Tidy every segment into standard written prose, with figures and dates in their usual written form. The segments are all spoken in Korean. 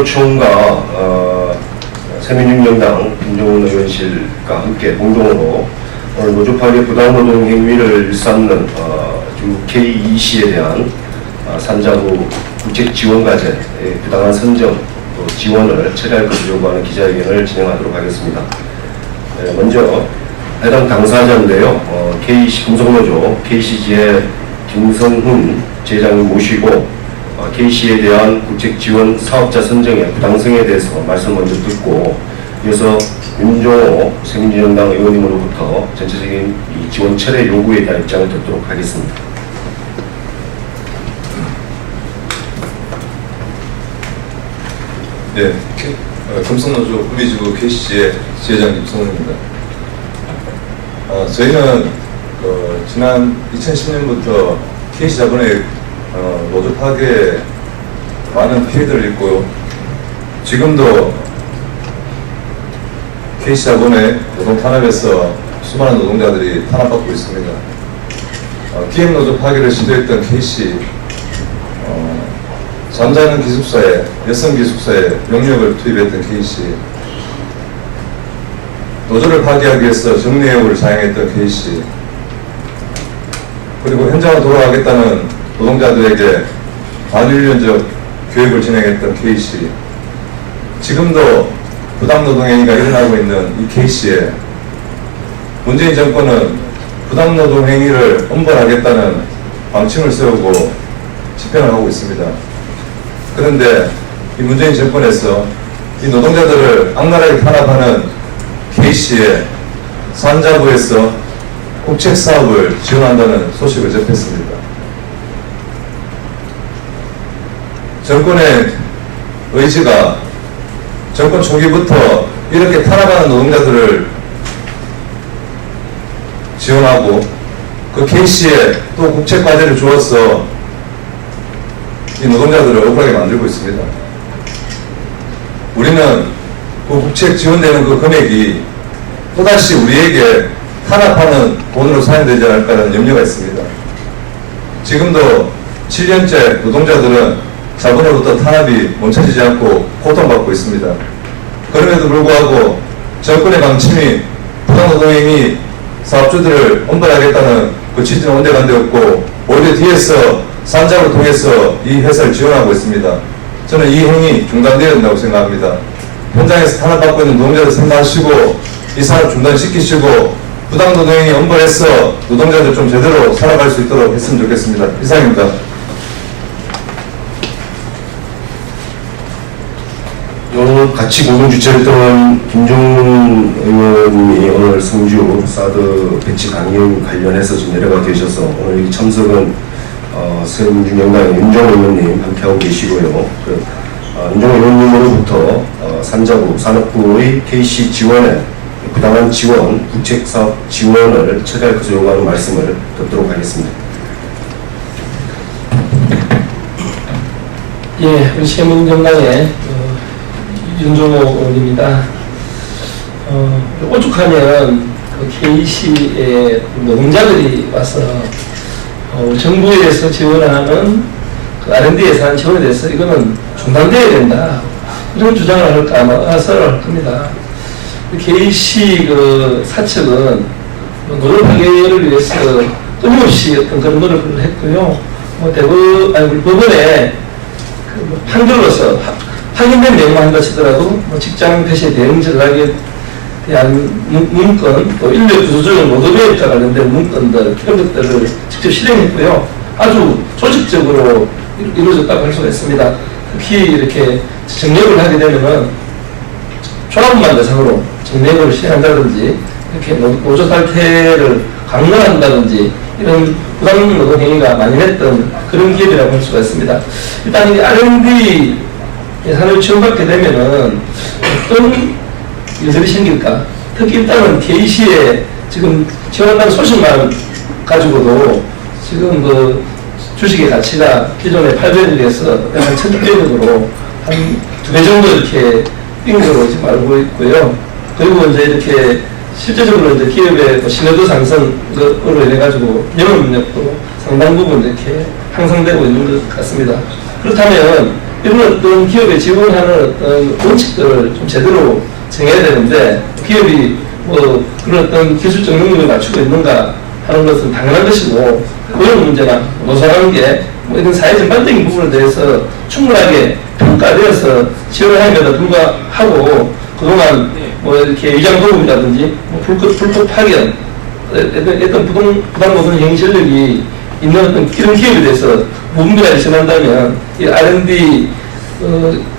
민주노총과 새민중연당 김종훈 의원실과 함께 공동으로 오늘 노조 파괴 부당노동 행위를 일삼는 K2C에 대한 산자부 국책지원과제의 부당한 선정 또 지원을 처리할 것을 요구하는 기자회견을 진행하도록 하겠습니다. 먼저 해당 당사자인데요. KC 금속노조 KCG의 김성훈 제장님 모시고 KC에 대한 국책지원 사업자 선정의 부당성에 대해서 말씀 먼저 듣고 이어서 윤종호 새민주연당 의원님으로부터 전체적인 이 지원 철회 요구에 대한 입장을 듣도록 하겠습니다. 네, 금속노조 구미지구 KCG의 지회장 김성훈입니다. 저희는 지난 2010년부터 KC자본의 노조 파괴에 많은 피해들을 입고요. 지금도 KC자본의 노동 탄압에서 수많은 노동자들이 탄압받고 있습니다. 기획노조 파괴를 시도했던 KC, 잠자는 기숙사에, 여성 기숙사에 명령을 투입했던 KC, 노조를 파괴하기 위해서 정리해고를 자행했던 KC, 그리고 현장으로 돌아가겠다는 노동자들에게 반윤리적 교육을 진행했던 KC, 지금도 부당노동행위가 일어나고 있는 이 KC에 문재인 정권은 부당노동행위를 엄벌하겠다는 방침을 세우고 집행을 하고 있습니다. 그런데 이 문재인 정권에서 이 노동자들을 악랄하게 탄압하는 KC에 산자부에서 국책사업을 지원한다는 소식을 접했습니다. 정권의 의지가 정권 초기부터 이렇게 탄압하는 노동자들을 지원하고 그 KC에 또 국책과제를 주어서 이 노동자들을 억울하게 만들고 있습니다. 우리는 그 국책 지원되는 그 금액이 또다시 우리에게 탄압하는 돈으로 사용되지 않을까라는 염려가 있습니다. 지금도 7년째 노동자들은 자본으로부터 탄압이 멈춰지지 않고 고통받고 있습니다. 그럼에도 불구하고 정권의 방침이 부당노동행위 사업주들을 엄벌하겠다는 그 취지는 온데간데없고 오히려 뒤에서 산자를 통해서 이 회사를 지원하고 있습니다. 저는 이 행위 중단되어야 된다고 생각합니다. 현장에서 탄압받고 있는 노동자들 생각하시고 이 산업 중단시키시고 부당노동행위 엄벌해서 노동자들 좀 제대로 살아갈 수 있도록 했으면 좋겠습니다. 이상입니다. 오늘 같이 공동주최했던 김종훈 의원님이 오늘 성주 사드 배치 강행 관련해서 지금 내려가 계셔서 오늘 이 참석은 새민중연당의 윤종호 의원님 함께하고 계시고요. 윤종호 의원님으로부터 산자부, 산업부의 KC 지원에 부당한 지원, 국책사업 지원을 처리할 것을 요구하는 말씀을 듣도록 하겠습니다. 예, 우리 새민중연당의 윤종호 의원입니다. 오죽하면 그 KC의 노동자들이 와서 우리 정부에서 지원하는 그 R&D 예산 지원에 대해서 이거는 중단되어야 된다, 이런 주장을 할까 아마 설을 할 겁니다. KC 그 사측은 노동 파괴를 위해서 끊임없이 어떤 그런 노력을 했고요. 우리 법원에 그 판결로서 확인된 내용만 한다 치더라도 직장 폐쇄 대응 전략에 대한 문건, 또 인력 구조조정 노동조합과 관련된 문건들, 이런 것들을 직접 실행했고요. 아주 조직적으로 이루어졌다고 할 수가 있습니다. 특히 이렇게 정력을 하게 되면은 조합만 대상으로 정력을 실행한다든지, 이렇게 노조 탈퇴를 강요한다든지, 이런 부당노동 행위가 만연했던 그런 기업이라고 할 수가 있습니다. 일단 이 R&D 예산을 지원받게 되면은 어떤 일들이 생길까? 특히 일단은 KC에 지금 지원한다는 소식만 가지고도 지금 그 주식의 가치가 기존의 800억에서 약 1,600억으로 한 2배 정도 이렇게 뛴 거로 지금 알고 있고요. 그리고 이제 이렇게 실제적으로 이제 기업의 신뢰도 상승으로 인해 가지고 영업 능력도 상당 부분 이렇게 향상되고 있는 것 같습니다. 그렇다면 이런 어떤 기업에 지원하는 어떤 원칙들을 좀 제대로 정해야 되는데, 기업이 뭐 그런 어떤 기술적 능력을 갖추고 있는가 하는 것은 당연한 것이고, 그런 문제나 노사관계 뭐 이런 사회 전반적인 부분에 대해서 충분하게 평가되어서 지원을 함에도 불구하고 그동안 뭐 이렇게 위장도금이라든지 뭐 불법 파견, 어떤 부당노동 행위 전력이 있는 어떤 이런 기업에 대해서 무분별하게 지원한다면 이 R&D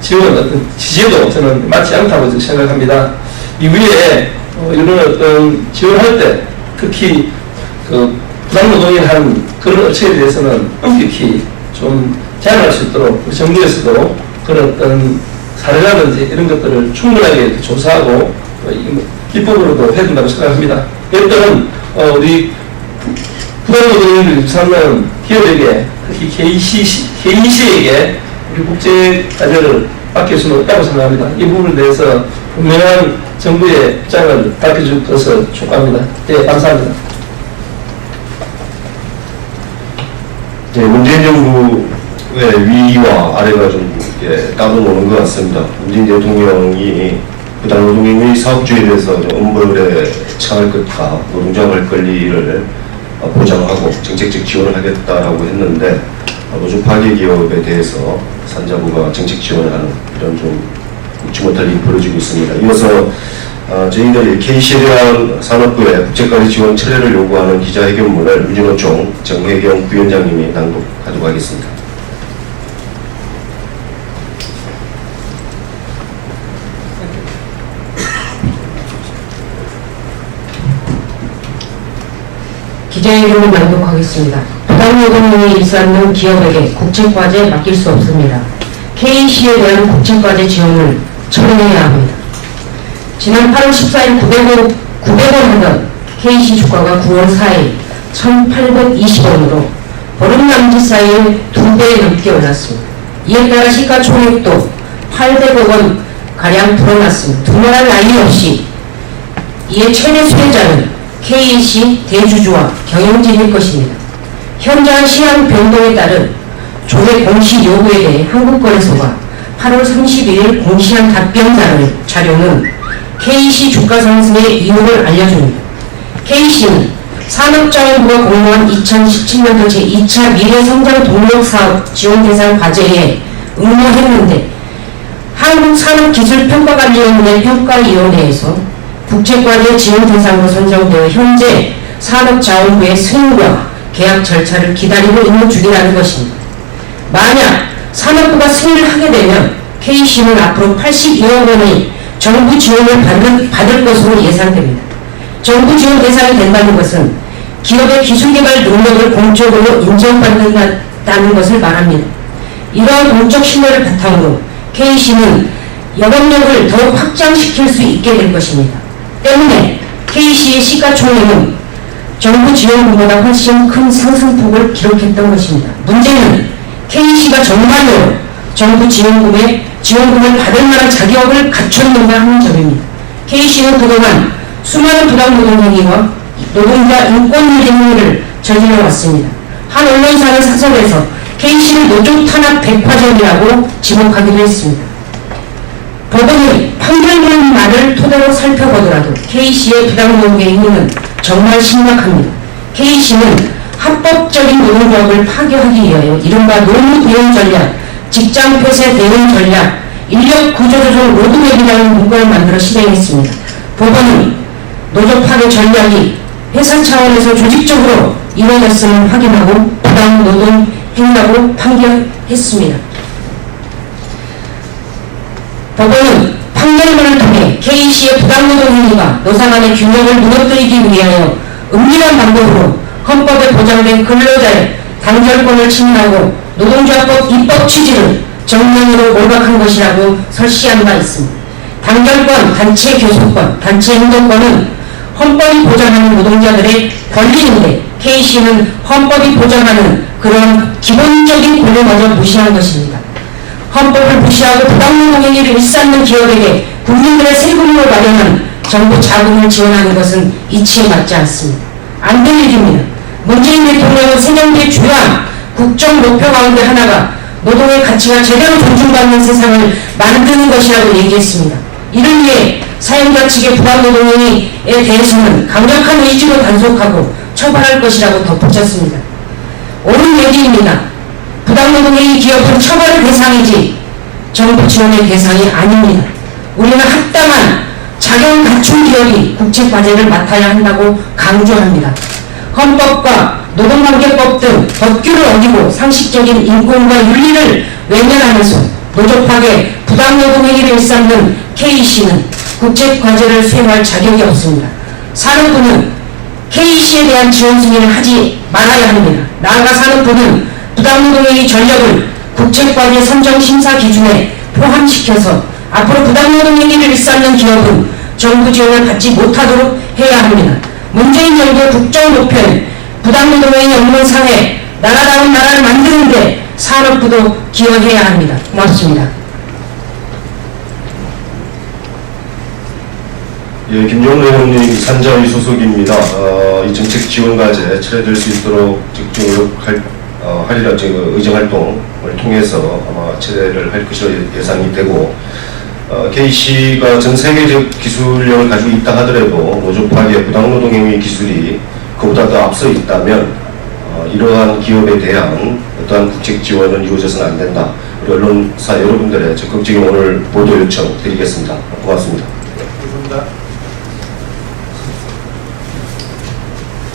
지원 어떤 지제도 저는 맞지 않다고 생각합니다. 이후에 이런 어떤 지원할 때 특히 그 부당노동에 한 그런 업체에 대해서는 엄격히 좀 제한할 수 있도록 우리 정부에서도 그런 어떤 사례라든지 이런 것들을 충분하게 조사하고 입법으로도 해야 된다고 생각합니다. 일단은 우리 부당노동을 유사하는 기업에게 특히 KEC에게 우리 국제 과제를 맡길 수는 없다고 생각합니다. 이 부분에 대해서 분명한 정부의 입장을 밝혀줄 것을 촉구합니다. 네, 감사합니다. 네, 문재인 정부의 위와 아래가 좀 따로 노는 것 같습니다. 문재인 대통령이 부당노동행위 사업주에 대해서 엄벌에 처할 것과 노동자의 권리를 보장하고 정책적 지원을 하겠다라고 했는데, 노조 파괴 기업에 대해서 산자부가 정책 지원을 하는 이런 좀 묻지 못할 일이 벌어지고 있습니다. 이어서 저희들이 KC에 대한 산업부의 국제과제 지원 철회를 요구하는 기자회견문을 민주노총 정혜경 부위원장님이 낭독하도록 하겠습니다. 기자회견을 낭독하겠습니다. 부당노동행위 일삼는 기업에게 국책과제 맡길 수 없습니다. KC에 대한 국책과제 지원을 철회해야 합니다. 지난 8월 14일 900원 하던 KC 주가가 9월 4일 1,820원으로 보름 남짓 사이에 2배 넘게 올랐습니다. 이에 따라 시가총액도 800억 원 가량 불어났습니다. 두말할 나위 없이 이에 최대 수혜자는 KC 대주주와 경영진일 것입니다. 현장 시황 변동에 따른 조회 공시 요구에 대해 한국거래소가 8월 31일 공시한 답변 자료는 KC 주가 상승의 이유를 알려줍니다. KC는 산업자원부가 공모한 2017년도 제2차 미래성장 동력사업 지원대상 과제에 응모했는데 한국산업기술평가관리위원회 평가위원회에서 국책과제 지원 대상으로 선정되어 현재 산업자원부의 승인과 계약 절차를 기다리고 있는 중이라는 것입니다. 만약 산업부가 승인을 하게 되면 KC는 앞으로 82억 원의 정부 지원을 받을 것으로 예상됩니다. 정부 지원 대상이 된다는 것은 기업의 기술개발 능력을 공적으로 인정받는다는 것을 말합니다. 이러한 공적 신뢰를 바탕으로 KC는 영업력을 더욱 확장시킬 수 있게 될 것입니다. 때문에 KC의 시가총액은 정부 지원금보다 훨씬 큰 상승폭을 기록했던 것입니다. 문제는 KC가 정말로 정부 지원금을 받을 만한 자격을 갖췄는가 하는 점입니다. KC는 그동안 수많은 부당노동 행위와 노동자 인권유리 행위를 저질러왔습니다. 한 언론사는 사설에서 KC를 노조 탄압 백화점이라고 지목하기도 했습니다. 법원의 판결문만을 토대로 살펴보더라도 KC의 부당노동 행위는 정말 심각합니다. KC는 합법적인 노동조합을 파괴하기 위하여 이른바 노무 대응 전략, 직장 폐쇄 대응 전략, 인력 구조조정 로드맵이라는 문구를 만들어 실행했습니다. 법원은 노조 파괴 전략이 회사 차원에서 조직적으로 이루어졌음을 확인하고 부당노동 행위라고 판결했습니다. 법원은 판결문을 통해 KC의 부당노동 행위가 노사 간의 균형을 무너뜨리기 위하여 은밀한 방법으로 헌법에 보장된 근로자의 단결권을 침해하고 노동조합법 입법 취지를 정면으로 몰박한 것이라고 설시한 바 있습니다. 단결권, 단체 교섭권, 단체 행동권은 헌법이 보장하는 노동자들의 권리인데 KC는 헌법이 보장하는 그런 기본적인 권리마저 무시한 것입니다. 헌법을 무시하고 부당노동 행위를 일삼는 기업에게 국민들의 세금으로 마련한 정부 자금을 지원하는 것은 이치에 맞지 않습니다. 안 될 일입니다. 문재인 대통령은 새정기의 주요한 국정 목표 가운데 하나가 노동의 가치가 제대로 존중받는 세상을 만드는 것이라고 얘기했습니다. 이를 위해 사용자 측의 부당노동행위에 대해서는 강력한 의지로 단속하고 처벌할 것이라고 덧붙였습니다. 옳은 얘기입니다. 부당노동행위 기업은 처벌의 대상이지 정부 지원의 대상이 아닙니다. 우리는 합당한 자격을 갖춘 기업이 국책과제를 맡아야 한다고 강조합니다. 헌법과 노동관계법 등 법규를 어기고 상식적인 인권과 윤리를 외면하면서 노조 파괴, 부당노동행위를 일삼는 KEC는 국책과제를 수행할 자격이 없습니다. 산업부는 KEC에 대한 지원 승인을 하지 말아야 합니다. 나아가 산업부는 부당노동행위 전력을 국책과제 선정 심사 기준에 포함시켜서 앞으로 부당노동행위를 일삼는 기업은 정부 지원을 받지 못하도록 해야 합니다. 문재인 정부의 국정 목표는 부당노동행위 없는 사회, 나라다운 나라를 만드는데 산업부도 기여해야 합니다. 고맙습니다. 예, 김용래 의원님 산자위 소속입니다. 이 정책 지원 과제 철회될 수 있도록 하리라 의정활동을 통해서 아마 철회를 할 것으로 예상이 되고, KEC가 전 세계적 기술력을 가지고 있다 하더라도 노조 파괴, 부당노동행위 기술이 그보다 더 앞서 있다면 이러한 기업에 대한 어떠한 국책 지원은 이루어져서는 안 된다. 우리 언론사 여러분들의 적극적인 오늘 보도 요청 드리겠습니다. 고맙습니다.